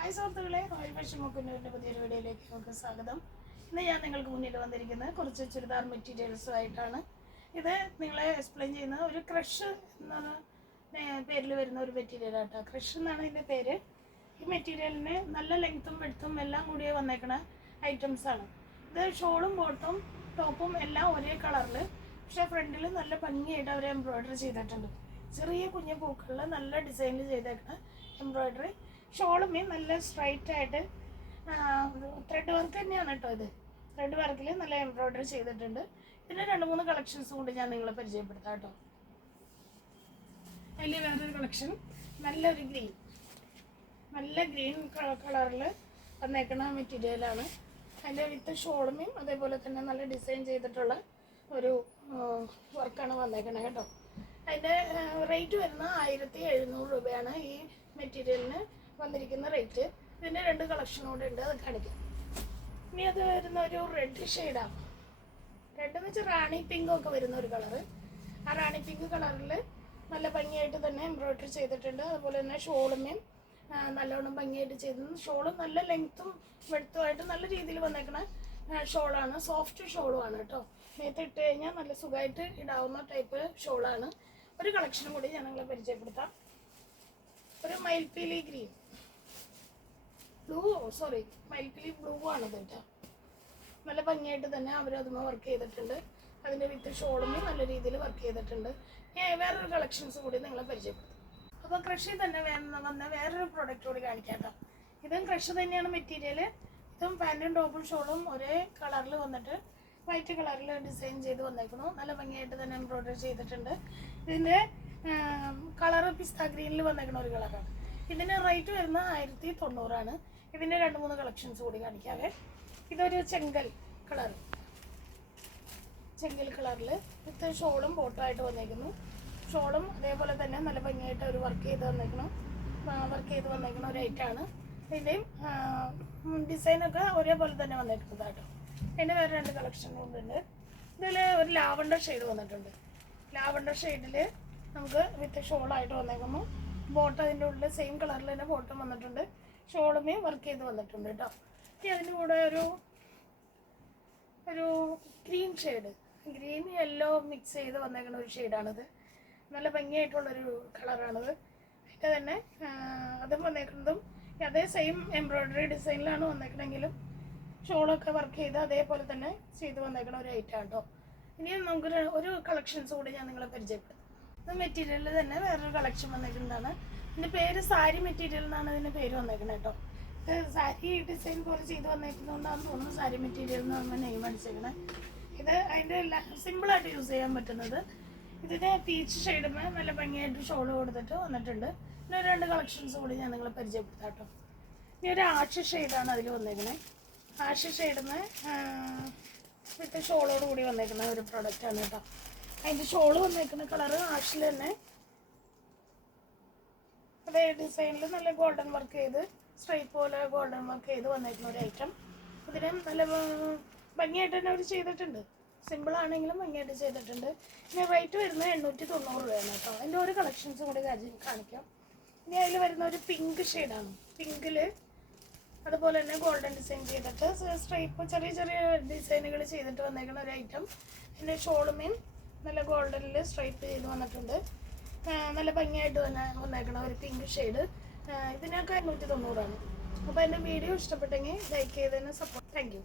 Hi സുഹൃത്തുക്കളെ, oil fashion മുക്കുന്നവരുടെ പുതിയൊരു വീഡിയോയിലേക്ക് നമുക്ക് സ്വാഗതം. ഇന്ന് ഞാൻ നിങ്ങൾക്ക് മുന്നിൽ വന്നിരിക്കുന്നത് കുറച്ച് ചുരിദാർ മെറ്റീരിയൽസുമായിട്ടാണ്. ഇത് നിങ്ങളെ എക്സ്പ്ലെയിൻ ചെയ്യുന്ന ഒരു ക്രഷ് എന്ന പേരിൽ വരുന്ന ഒരു മെറ്റീരിയലാട്ടോ. ക്രഷ് എന്നാണ് ഇതിൻ്റെ പേര്. ഈ മെറ്റീരിയലിന് നല്ല ലെങ്ത്തും വെഡ്ത്തും എല്ലാം കൂടിയേ വന്നേക്കണ ഐറ്റംസാണ്. ഇത് ഷോളും ബോട്ടും ടോപ്പും എല്ലാം ഒരേ കളറിൽ, പക്ഷേ ഫ്രണ്ടിൽ നല്ല ഭംഗിയായിട്ട് അവർ എംബ്രോയ്ഡറി ചെയ്തിട്ടുണ്ട്. ചെറിയ കുഞ്ഞു പൂക്കളിൽ നല്ല ഡിസൈനിൽ ചെയ്തേക്കണ എംബ്രോയ്ഡറി. ഷോളുമേ നല്ല സ്ട്രൈറ്റ് ആയിട്ട് ത്രെഡ് വർക്ക് തന്നെയാണ് കേട്ടോ. ഇത് ത്രെഡ് വർക്കിൽ നല്ല എംബ്രോയ്ഡറി ചെയ്തിട്ടുണ്ട്. പിന്നെ 2-3 കളക്ഷൻസ് കൂടി ഞാൻ നിങ്ങളെ പരിചയപ്പെടുത്താം കേട്ടോ. അതിൽ വേറൊരു കളക്ഷൻ നല്ല ഗ്രീൻ കളറിൽ വന്നേക്കണ മെറ്റീരിയലാണ്. അതിൻ്റെ വിത്ത് ഷോളുമേയും അതേപോലെ തന്നെ നല്ല ഡിസൈൻ ചെയ്തിട്ടുള്ള ഒരു വർക്കാണ് വന്നേക്കണത് കേട്ടോ. അതിൻ്റെ റേറ്റ് വരുന്ന 1700 രൂപയാണ് ഈ മെറ്റീരിയലിന് വന്നിരിക്കുന്ന റേറ്റ്. ഇതിൻ്റെ 2 കളക്ഷൻ കൂടെ ഉണ്ട്, അത് കാണിക്കാം. ഇനി അത് വരുന്ന ഒരു റെഡ് ഷെയ്ഡാണ്. റെഡ് എന്ന് വെച്ചാൽ റാണി പിങ്ക് ഒക്കെ വരുന്ന ഒരു കളറ്. ആ റാണി പിങ്ക് കളറിൽ നല്ല ഭംഗിയായിട്ട് തന്നെ എംബ്രോയ്ഡറി ചെയ്തിട്ടുണ്ട്. അതുപോലെ തന്നെ ഷോളുമേയും നല്ലോണം ഭംഗിയായിട്ട് ചെയ്തിട്ടുണ്ട്. ഷോള് നല്ല ലെങ്ത്തും വെടുത്തുമായിട്ട് നല്ല രീതിയിൽ വന്നേക്കണ ഷോളാണ്. സോഫ്റ്റ് ഷോളുമാണ് കേട്ടോ. നേരത്തെ ഇട്ട് കഴിഞ്ഞാൽ നല്ല സുഖമായിട്ട് ഇടാവുന്ന ടൈപ്പ് ഷോളാണ്. ഒരു കളക്ഷനും കൂടി ഞാൻ നിങ്ങളെ പരിചയപ്പെടുത്താം. ഒരു മയിൽപ്പീലി മയിൽപ്പീലി ബ്ലൂ ആണത് കേട്ടോ. നല്ല ഭംഗിയായിട്ട് തന്നെ അവരതുമ്മ വർക്ക് ചെയ്തിട്ടുണ്ട്. അതിൻ്റെ വിത്ത് ഷോളുമേ നല്ല രീതിയിൽ വർക്ക് ചെയ്തിട്ടുണ്ട്. വേറൊരു കളക്ഷൻസ് കൂടി നിങ്ങളെ പരിചയപ്പെടുത്തും. അപ്പോൾ ക്രഷിൽ തന്നെ വന്ന വേറൊരു പ്രോഡക്റ്റ് കൂടി കാണിക്കാം കേട്ടോ. ഇതും ക്രഷ് തന്നെയാണ് മെറ്റീരിയൽ. ഇതും പാൻറ്റും ടോപ്പും ഷോളും ഒരേ കളറിൽ വന്നിട്ട് വൈറ്റ് കളറിൽ ഡിസൈൻ ചെയ്ത് വന്നേക്കുന്നു. നല്ല ഭംഗിയായിട്ട് തന്നെ എംബ്രോയ്ഡറി ചെയ്തിട്ടുണ്ട്. ഇതിൻ്റെ കളറ് പിസ്ത ഗ്രീനിൽ വന്നേക്കുന്ന ഒരു കളറാണ്. ഇതിന് റേറ്റ് വരുന്ന 1090 ഇതിൻ്റെ 2-3 കളക്ഷൻസ് കൂടി കാണിക്കാവേ. ഇതൊരു ചെങ്കൽ കളറിൽ വിത്ത് ഷോളും ബോട്ടുമായിട്ട് വന്നേക്കുന്നു. ഷോളും അതേപോലെ തന്നെ നല്ല ഭംഗിയായിട്ട് ഒരു വർക്ക് ചെയ്ത് വന്നേക്കുന്ന ഒരു ഐറ്റാണ്. ഇതിൻ്റെയും ഡിസൈനൊക്കെ ഒരേപോലെ തന്നെ വന്നേക്കുന്നത് കേട്ടോ. അതിൻ്റെ വേറെ 2 കളക്ഷൻ കൊണ്ടുണ്ട്. ഇതിൽ ഒരു ലാവണ്ടർ ഷെയ്ഡ് വന്നിട്ടുണ്ട്. ലാവണ്ടർ ഷെയ്ഡിൽ നമുക്ക് വിത്ത് ഷോളായിട്ട് വന്നേക്കുന്നു. ബോട്ട് അതിൻ്റെ ഉള്ളിൽ സെയിം കളറിൽ തന്നെ ബോട്ടും വന്നിട്ടുണ്ട്. ഷോളുമേ വർക്ക് ചെയ്ത് വന്നിട്ടുണ്ട് കേട്ടോ. ഇനി അതിൻ്റെ കൂടെ ഒരു ഗ്രീൻ യെല്ലോ മിക്സ് ചെയ്ത് വന്നേക്കുന്ന ഒരു ഷെയ്ഡാണിത്. നല്ല ഭംഗിയായിട്ടുള്ളൊരു കളറാണിത്. അതിൻ്റെ തന്നെ അതും വന്നേക്കുന്നതും അതേ സെയിം എംബ്രോയ്ഡറി ഡിസൈനിലാണ് വന്നേക്കണമെങ്കിലും ഷോളൊക്കെ വർക്ക് ചെയ്ത് അതേപോലെ തന്നെ ചെയ്ത് വന്നേക്കണ ഒരു ഐറ്റം കേട്ടോ. ഇനി നമുക്ക് ഒരു കളക്ഷൻസ് കൂടി ഞാൻ നിങ്ങളെ പരിചയപ്പെടുത്തും. ഇത് മെറ്റീരിയലിൽ തന്നെ വേറൊരു കളക്ഷൻ വന്നേക്കുന്നതാണ്. ഇതിൻ്റെ പേര് സാരി മെറ്റീരിയൽ എന്നാണ് ഇതിൻ്റെ പേര് വന്നേക്കുന്നത് കേട്ടോ. ഇത് സാരി ഡിസൈൻ പോലെ ചെയ്ത് വന്നേക്കുന്നതുകൊണ്ടാണെന്ന് തോന്നുന്നു സാരി മെറ്റീരിയൽ എന്ന് നമ്മൾ നെയിം അടിച്ചേക്കണേ. ഇത് അതിൻ്റെ സിമ്പിളായിട്ട് യൂസ് ചെയ്യാൻ പറ്റുന്നത്. ഇതിന് പീച്ച് ഷെയ്ഡിന് നല്ല ഭംഗിയായിട്ട് ഷോള് കൊടുത്തിട്ട് വന്നിട്ടുണ്ട്. പിന്നെ 2 കളക്ഷൻസ് കൂടി ഞാൻ നിങ്ങളെ പരിചയപ്പെടുത്താം കേട്ടോ. ഇനി ഒരു ആഷ് ഷെയ്ഡാണ് അതിൽ വന്നേക്കണേ. ആഷ് ഷെയ്ഡിന് വിത്ത് ഷോളോട് കൂടി വന്നേക്കുന്ന ഒരു പ്രൊഡക്റ്റാണ് കേട്ടോ. അതിൻ്റെ ഷോള് വന്നേക്കുന്ന കളറ് ആഷിൽ തന്നെ അതേ ഡിസൈനിൽ നല്ല ഗോൾഡൻ വർക്ക് ചെയ്ത് സ്ട്രൈപ്പ് പോലെ ഗോൾഡൻ വർക്ക് ചെയ്ത് വന്നേക്കുന്ന ഒരു ഐറ്റം. ഇതിനും നല്ല ഭംഗിയായിട്ട് തന്നെ അവർ ചെയ്തിട്ടുണ്ട്. സിമ്പിളാണെങ്കിലും ഭംഗിയായിട്ട് ചെയ്തിട്ടുണ്ട്. ഇനി റേറ്റ് വരുന്നത് 890 രൂപയാണ് കേട്ടോ. അതിൻ്റെ ഒരു കളക്ഷൻസും കൂടി കാണിക്കാം. ഇനി അതിൽ വരുന്ന ഒരു പിങ്ക് ഷെയ്ഡാണ്. പിങ്കിൽ അതുപോലെ തന്നെ ഗോൾഡൻ ഡിസൈൻ ചെയ്തിട്ട് സ്ട്രൈപ്പ് ചെറിയ ഡിസൈനുകൾ ചെയ്തിട്ട് വന്നേക്കുന്ന ഒരു ഐറ്റം. ഇതിൻ്റെ ഷോളുമേയും നല്ല ഗോൾഡനിൽ സ്ട്രൈപ്പ് ചെയ്ത് വന്നിട്ടുണ്ട്. നല്ല ഭംഗിയായിട്ട് തന്നെ വന്നേക്കണ ഒരു പിങ്ക് ഷെയ്ഡ്. ഇതിനൊക്കെ 890. അപ്പോൾ എൻ്റെ വീഡിയോ ഇഷ്ടപ്പെട്ടെങ്കിൽ ലൈക്ക് ചെയ്തതിന് സപ്പോർട്ട്. Thank you.